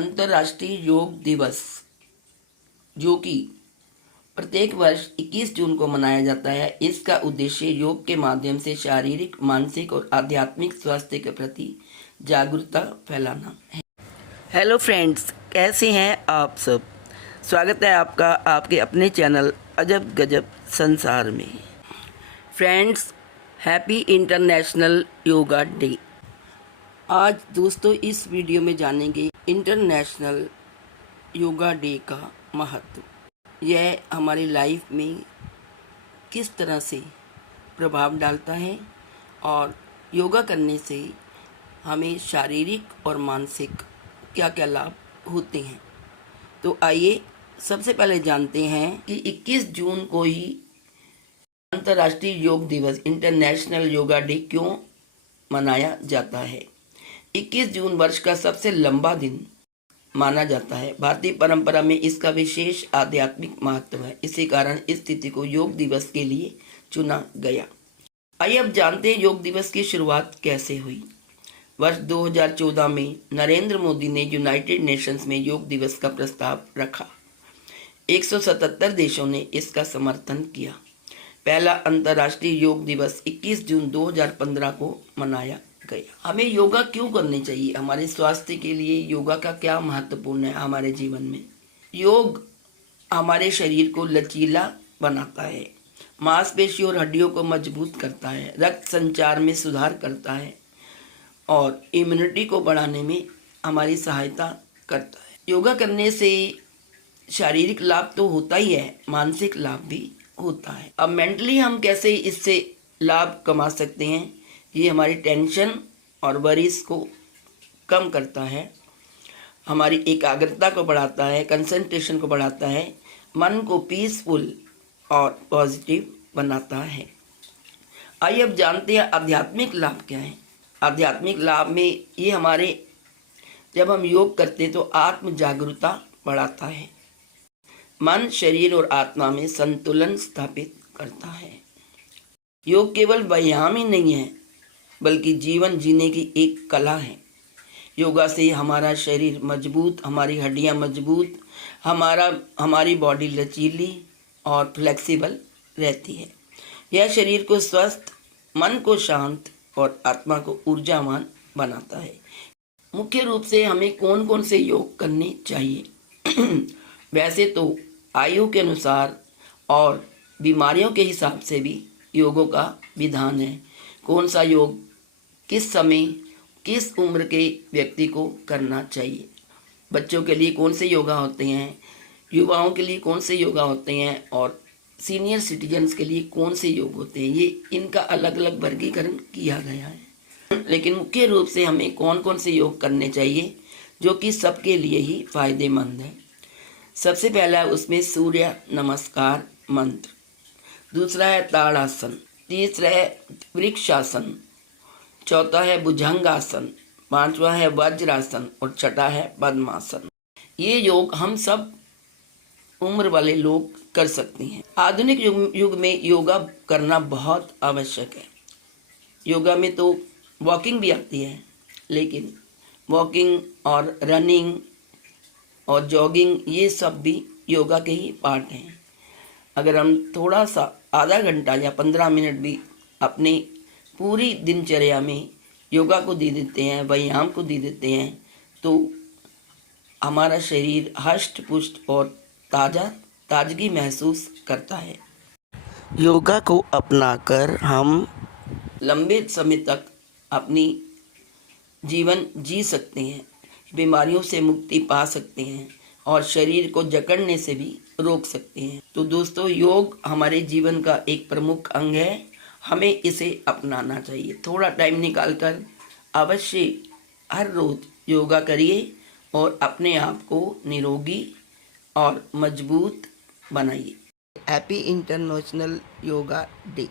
अंतर्राष्ट्रीय योग दिवस जो कि प्रत्येक वर्ष 21 जून को मनाया जाता है। इसका उद्देश्य योग के माध्यम से शारीरिक, मानसिक और आध्यात्मिक स्वास्थ्य के प्रति जागरूकता फैलाना है। हेलो फ्रेंड्स, कैसे हैं आप सब? स्वागत है आपका आपके अपने चैनल अजब गजब संसार में। Friends, happy international yoga day. आज दोस्तों इस वीडियो में जानेंगे इंटरनेशनल योगा डे का महत्व। यह हमारी लाइफ में किस तरह से प्रभाव डालता है और योगा करने से हमें शारीरिक और मानसिक क्या क्या लाभ होते हैं। तो आइए सबसे पहले जानते हैं कि 21 जून को ही अंतर्राष्ट्रीय योग दिवस इंटरनेशनल योगा डे क्यों मनाया जाता है। 21 जून वर्ष का सबसे लंबा दिन माना जाता है। भारतीय परंपरा में इसका विशेष आध्यात्मिक महत्व है। इसी कारण इस तिथि को योग दिवस के लिए चुना गया। आइए अब जानते हैं योग दिवस की शुरुआत कैसे हुई। वर्ष 2014 में नरेंद्र मोदी ने यूनाइटेड नेशंस में योग दिवस का प्रस्ताव रखा। 177 देशों ने इसका समर्थन किया। पहला अंतर्राष्ट्रीय योग दिवस 21 जून 2015 को मनाया गया। हमें योगा क्यों करनी चाहिए? हमारे स्वास्थ्य के लिए योगा का क्या महत्वपूर्ण है हमारे जीवन में? योग हमारे शरीर को लचीला बनाता है, मांसपेशी और हड्डियों को मजबूत करता है, रक्त संचार में सुधार करता है और इम्यूनिटी को बढ़ाने में हमारी सहायता करता है। योगा करने से शारीरिक लाभ तो होता ही है, मानसिक लाभ भी होता है। अब मेंटली हम कैसे इससे लाभ कमा सकते हैं? ये हमारी टेंशन और वरीज को कम करता है, हमारी एकाग्रता को बढ़ाता है, कंसंट्रेशन को बढ़ाता है, मन को पीसफुल और पॉजिटिव बनाता है। आइए अब जानते हैं आध्यात्मिक लाभ क्या है। आध्यात्मिक लाभ में ये हमारे जब हम योग करते हैं तो आत्म जागरूकता बढ़ाता है, मन, शरीर और आत्मा में संतुलन स्थापित करता है। योग केवल व्यायाम ही नहीं है बल्कि जीवन जीने की एक कला है। योगा से हमारा शरीर मजबूत, हमारी हड्डियां मजबूत, हमारी बॉडी लचीली और फ्लेक्सिबल रहती है। यह शरीर को स्वस्थ, मन को शांत और आत्मा को ऊर्जावान बनाता है। मुख्य रूप से हमें कौन कौन से योग करने चाहिए? वैसे तो आयु के अनुसार और बीमारियों के हिसाब से भी योगों का विधान है। कौन सा योग किस समय, किस उम्र के व्यक्ति को करना चाहिए। बच्चों के लिए कौन से योगा होते हैं, युवाओं के लिए कौन से योगा होते हैं और सीनियर सिटीजन्स के लिए कौन से योग होते हैं। ये इनका अलग अलग वर्गीकरण किया गया है। लेकिन मुख्य रूप से हमें कौन कौन से योग करने चाहिए जो कि सबके लिए ही फायदेमंद है। सबसे पहला उसमें सूर्य नमस्कार मंत्र, दूसरा है ताड़ासन, तीसरा है वृक्षासन, चौथा है भुजंगासन, पांचवा है वज्रासन और छठा है पद्मासन। ये योग हम सब उम्र वाले लोग कर सकते हैं। आधुनिक युग में योगा करना बहुत आवश्यक है। योगा में तो वॉकिंग भी आती है, लेकिन वॉकिंग और रनिंग और जॉगिंग ये सब भी योगा के ही पार्ट हैं। अगर हम थोड़ा सा आधा घंटा या 15 मिनट भी अपनी पूरी दिनचर्या में योगा को दे देते हैं, व्यायाम को दे देते हैं, तो हमारा शरीर हष्ट पुष्ट और ताजगी महसूस करता है। योगा को अपनाकर हम लंबे समय तक अपनी जीवन जी सकते हैं, बीमारियों से मुक्ति पा सकते हैं और शरीर को जकड़ने से भी रोक सकते हैं। तो दोस्तों, योग हमारे जीवन का एक प्रमुख अंग है। हमें इसे अपनाना चाहिए। थोड़ा टाइम निकालकर अवश्य हर रोज योगा करिए और अपने आप को निरोगी और मजबूत बनाइए। Happy international yoga day.